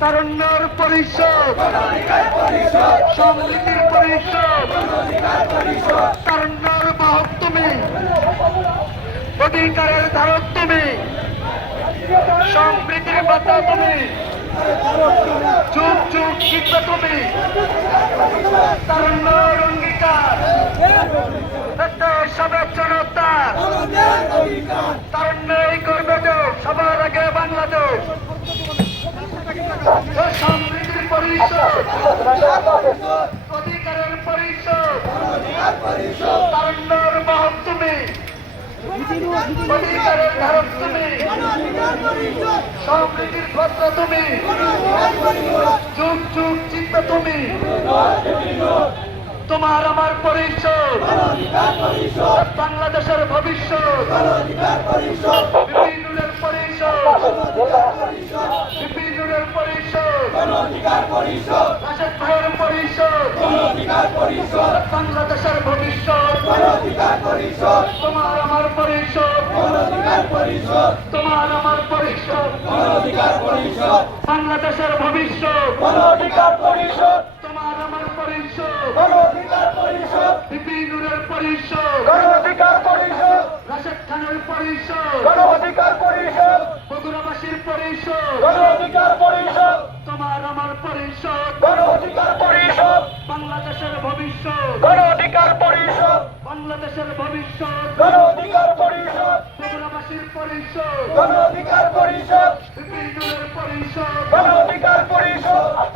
তারুণ্যের পরিষদ, সমৃদ্ধির পরিষদ, তারুণ্যের বাহক তুমি, অধিকারের ধারক তুমি, সমৃদ্ধির বার্তা তুমি, যুগ যুগ শিক্ষা তুমি, তারুণ্যের অঙ্গীকার, সবের জনতা, তারুণ্যই করবে দেশ, সবার আগে বাংলাদেশ। সমৃদ্ধির পরিষদ, অধিকারের পরিষদ, তারুণ্যের বাহক তুমি, অধিকারের ধারক তুমি, সমৃদ্ধির পত্র তুমি, যুগ যুগ চিন্তা তুমি, তোমার আমার পরিষদ, বাংলাদেশের ভবিষ্যৎ, বিপিনুরের পরিষদ, বিপিনুরের পরিষদ, রাশেদ ভাইয়ের পরিষদ, বাংলাদেশের ভবিষ্যৎ, তোমার আমার পরিষদ, তোমার আমার পরিষদ, বাংলাদেশের ভবিষ্যৎ, তোমার আমার পরিষদ, বিপিনুরের পরিষদ, রাশেদ খানের পরিষদ, বগুড়াবাসীর পরিষদ, তোমার আমার পরিষদ, বাংলাদেশের ভবিষ্যৎ, বাংলাদেশের ভবিষ্যৎ, বগুড়াবাসীর পরিষদ, বিপিনুরের পরিষদ,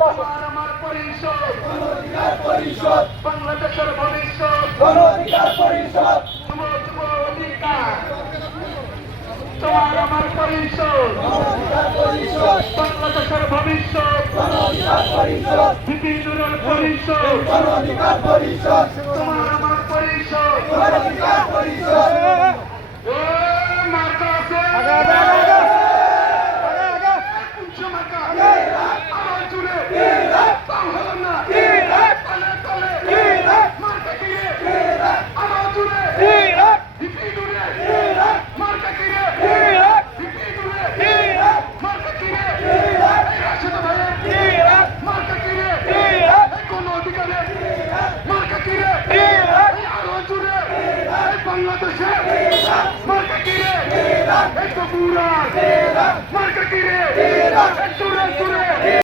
তোমার আমার পরিষদ, বাংলাদেশের ভবিষ্যৎ, যুব যুব অধিকার, তোমার আমার পরিষদ, বাংলাদেশের ভবিষ্যৎ, বিপিনুরের পরিষদ, তোমার আমার পরিষদ, মার্কা আছে মার্কা আমার চুলে হলাম না তলে তলে মার্কা কিরে আমার চুলে বিপিনুরে মার্কা কিরে বিপিনুরে মার্কা কিরে রাশেদ ভাইয়ের মার্কা কিরে কোন অধিকারে মার্কা কিরে আরো জুড়ে বাংলাদেশে মার্কা কিরে এই তো পুরা মার্কা কিরে জুড়ে জুড়ে